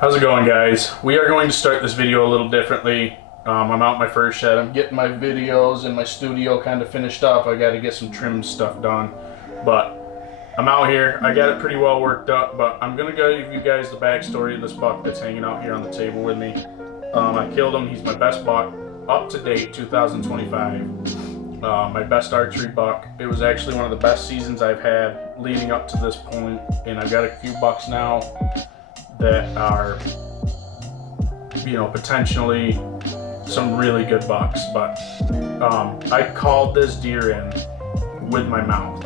How's it going, guys? We are going to start this video a little differently. I'm out in my first shed. I'm getting my videos in my studio kind of finished up. I got to get some trim stuff done, but I'm out here. I got it pretty well worked up, but I'm gonna give you guys the backstory of this buck that's hanging out here on the table with me. I killed him. He's my best buck up to date, 2025. My best archery buck. It was actually one of the best seasons I've had leading up to this point, and I've got a few bucks now that are, potentially some really good bucks. But I called this deer in with my mouth,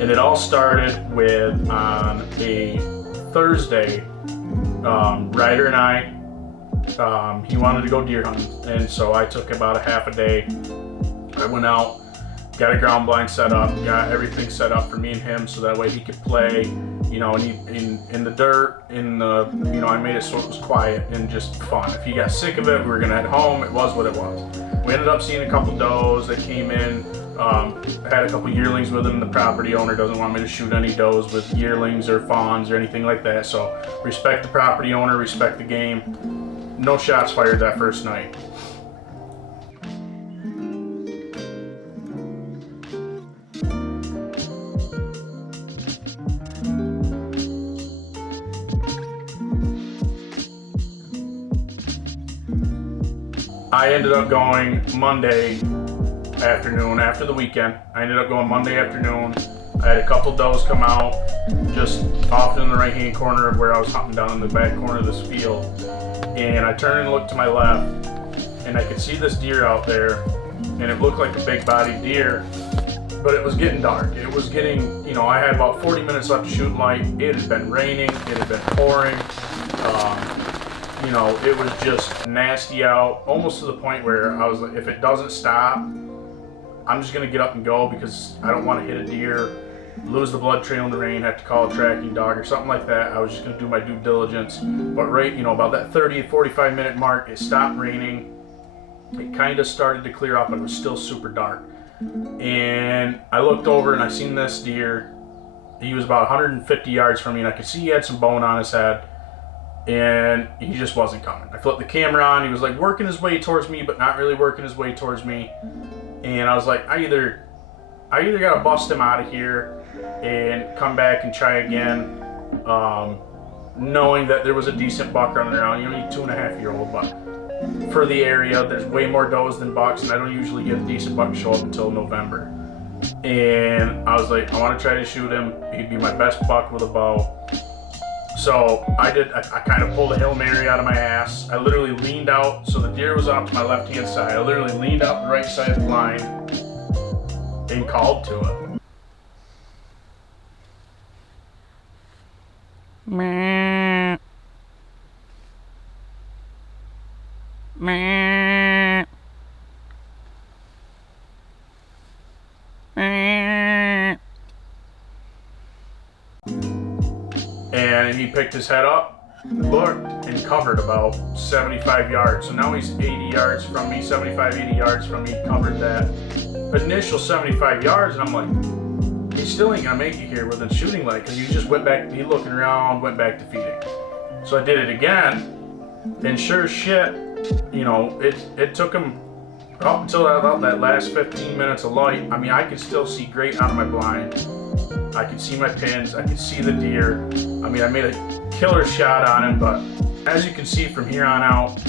and it all started with on a Thursday. Ryder and I, he wanted to go deer hunting, and so I took about a half a day. I went out, got a ground blind set up, got everything set up for me and him, so that way he could play, in the dirt, I made it so it was quiet and just fun. If he got sick of it, we were gonna head home. It was what it was. We ended up seeing a couple does that came in. I had a couple yearlings with him. The property owner doesn't want me to shoot any does with yearlings or fawns or anything like that. So respect the property owner, respect the game. No shots fired that first night. I ended up going Monday afternoon after the weekend. I ended up going Monday afternoon. I had a couple does come out just off in the right hand corner of where I was hunting, down in the back corner of this field. And I turned and looked to my left, and I could see this deer out there, and it looked like a big bodied deer, but it was getting dark. It was getting, I had about 40 minutes left to shoot light. It had been raining, it had been pouring. It was just nasty out, almost to the point where I was like, if it doesn't stop, I'm just gonna get up and go, because I don't want to hit a deer, lose the blood trail in the rain, have to call a tracking dog or something like that. I was just gonna do my due diligence. But right, about that 30 to 45 minute mark, it stopped raining. It kind of started to clear up, but it was still super dark. And I looked over and I seen this deer. He was about 150 yards from me, and I could see he had some bone on his head, and he just wasn't coming. I flipped the camera on. He was like working his way towards me, but not really working his way towards me. And I was like, I either gotta bust him out of here and come back and try again, knowing that there was a decent buck running around. He's 2.5-year-old, but for the area, there's way more does than bucks, and I don't usually get a decent buck to show up until November. And I was like, I want to try to shoot him. He'd be my best buck with a bow. So I kind of pulled a Hail Mary out of my ass. I literally leaned out, so the deer was off to my left-hand side. I literally leaned out the right side of the blind and called to it. Meh. Meh. Meh. And he picked his head up, looked, and covered about 75 yards. So now he's 80 yards from me, 75, 80 yards from me, covered that initial 75 yards. And I'm like, he still ain't gonna make it here within shooting light, because he just went back, he looking around, went back to feeding. So I did it again, and sure as shit, it took him up until about that last 15 minutes of light. I mean, I could still see great out of my blind. I could see my pins, I could see the deer. I mean, I made a killer shot on him, but as you can see from here on out,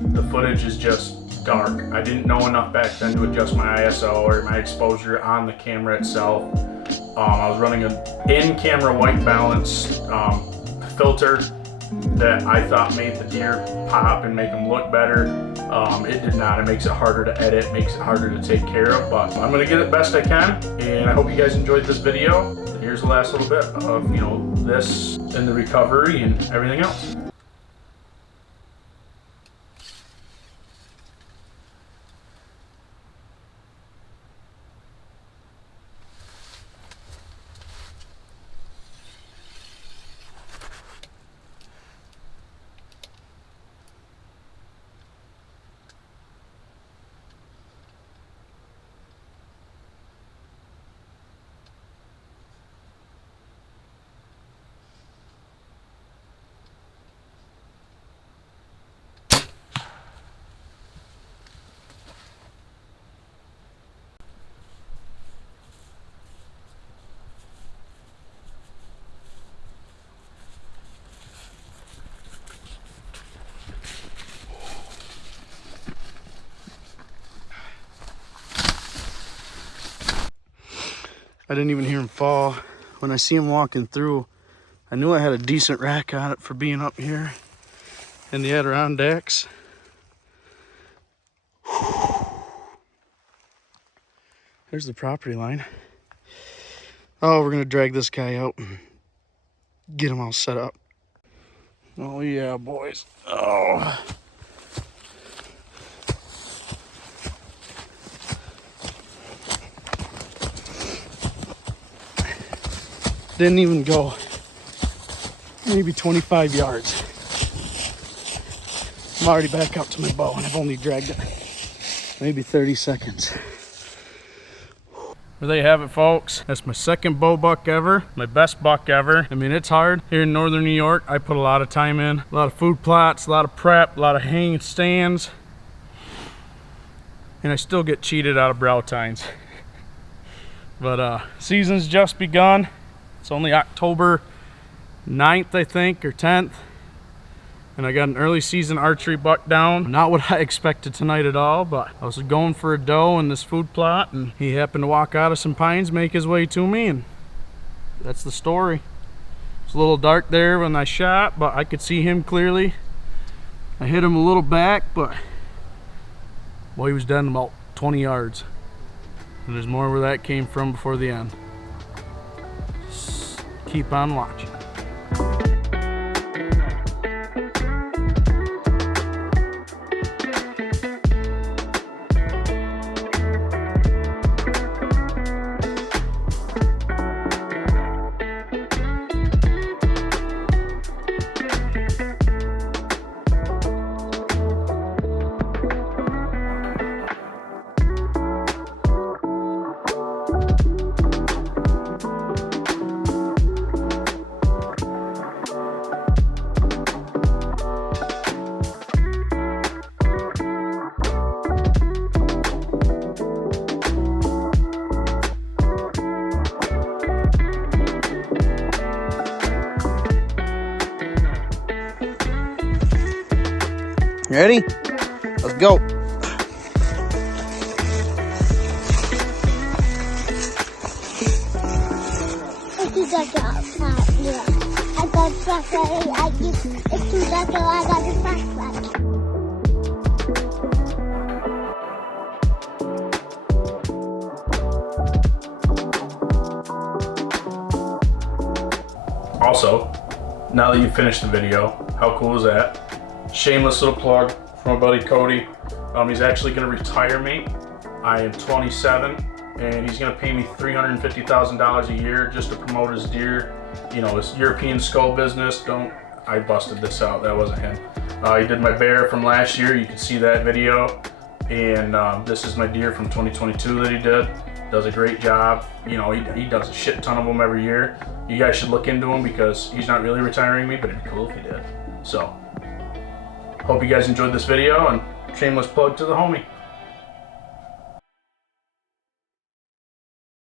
the footage is just dark. I didn't know enough back then to adjust my ISO or my exposure on the camera itself. I was running an in-camera white balance filter that I thought made the deer pop and make them look better. It did not. It makes it harder to edit, makes it harder to take care of, but I'm gonna get it best I can, and I hope you guys enjoyed this video. Here's the last little bit of, this and the recovery and everything else. I didn't even hear him fall. When I see him walking through, I knew I had a decent rack on it for being up here in the Adirondacks. There's the property line. Oh, we're gonna drag this guy out and get him all set up. Oh yeah, boys. Oh. Didn't even go maybe 25 yards. I'm already back up to my bow and I've only dragged it maybe 30 seconds. There they have it, folks. That's my second bow buck ever, my best buck ever. I mean, it's hard here in northern New York. I put a lot of time in, a lot of food plots, a lot of prep, a lot of hanging stands, and I still get cheated out of brow tines. But season's just begun. It's only October 9th, I think, or 10th. And I got an early season archery buck down. Not what I expected tonight at all, but I was going for a doe in this food plot, and he happened to walk out of some pines, make his way to me, and that's the story. It's a little dark there when I shot, but I could see him clearly. I hit him a little back, but well, he was dead in about 20 yards. And there's more where that came from before the end. Keep on watching. Ready? Let's go. I got flashlight. It's too dark, so I got the flashlight. Also, now that you've finished the video, how cool is that? Shameless little plug from my buddy Cody. He's actually going to retire me. I am 27, and he's going to pay me $350,000 a year just to promote his deer, you know, his European skull business. I busted this out. That wasn't him. He did my bear from last year. You can see that video. And this is my deer from 2022 that he did. Does a great job. You know, he does a shit ton of them every year. You guys should look into him because he's not really retiring me, but it'd be cool if he did. So, hope you guys enjoyed this video, and shameless plug to the homie.